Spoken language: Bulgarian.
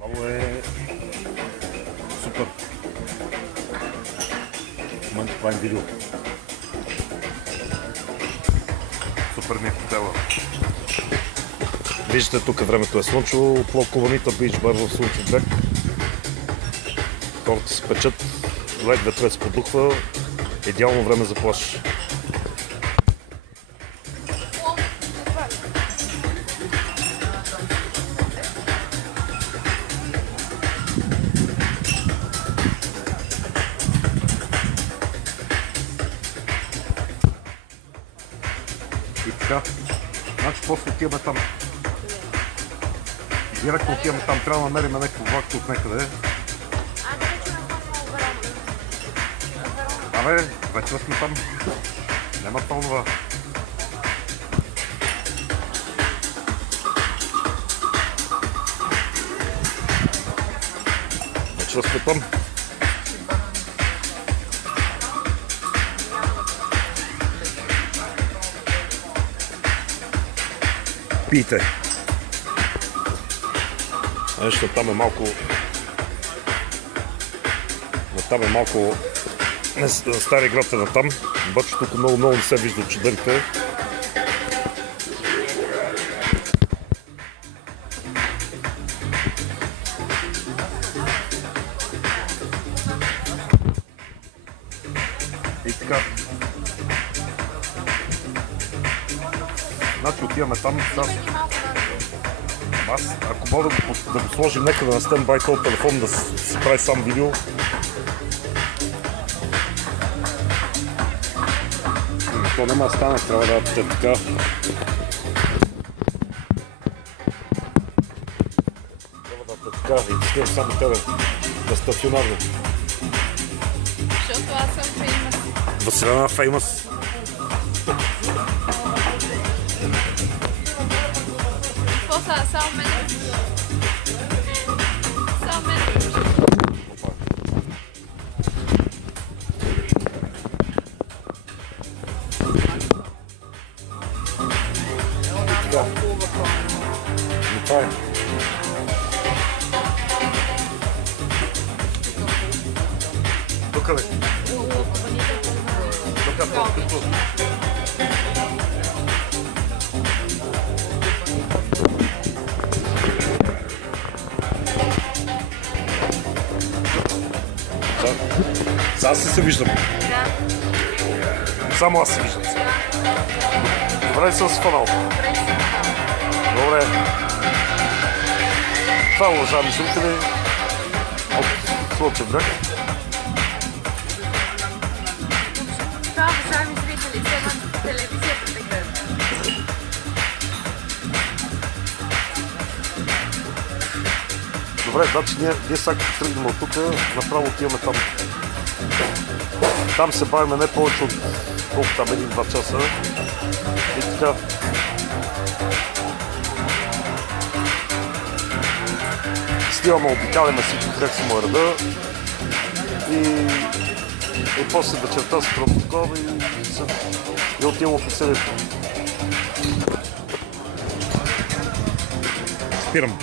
Право е супер. В момента правим видео. Супер ми е хотела. Виждате, тук времето е слънчево, Плокованита бич бар в слънчев бряг. Хората се печат, лек ветрец подухва, идеално време за плаж. И така, значи после отиваме там. Директно отиваме там, трябва да намерим някакво влакче от някъде. Абе, вече сме там. Няма това. Вече сме там. Пийте. Нещо там е малко... Там е малко... Стария град е натам, обаче тук много не се вижда чадърите. И така. Значи отиваме там. Аз, ако мога да го сложим някъде на стендбай този телефон да си прави сам видео. То няма да стане, трябва да е така. Трябва да е така и да снимам само тебе на стационарно. Защото аз съм феймъс. Василена феймъс. Какво са? Само мен? Само мен? Така. И това е. Тук ли? Тук. Аз се виждам. Да. Само аз се виждам. Добре ли съм се фанал? Добре. Това е, уважаеми зрители, от Слънчев бряг. Това, уважаеми зрители, вземат телевизията да гледат. Добре, значи ние сега тръгнем от тук, направо отиваме там. Там се бавиме не повече от колко там 1-2 часа. И така. Снимаме, обикаляме всичко, как си му е реда. И после вечерта се протокол и отиваме по селето. Спирам.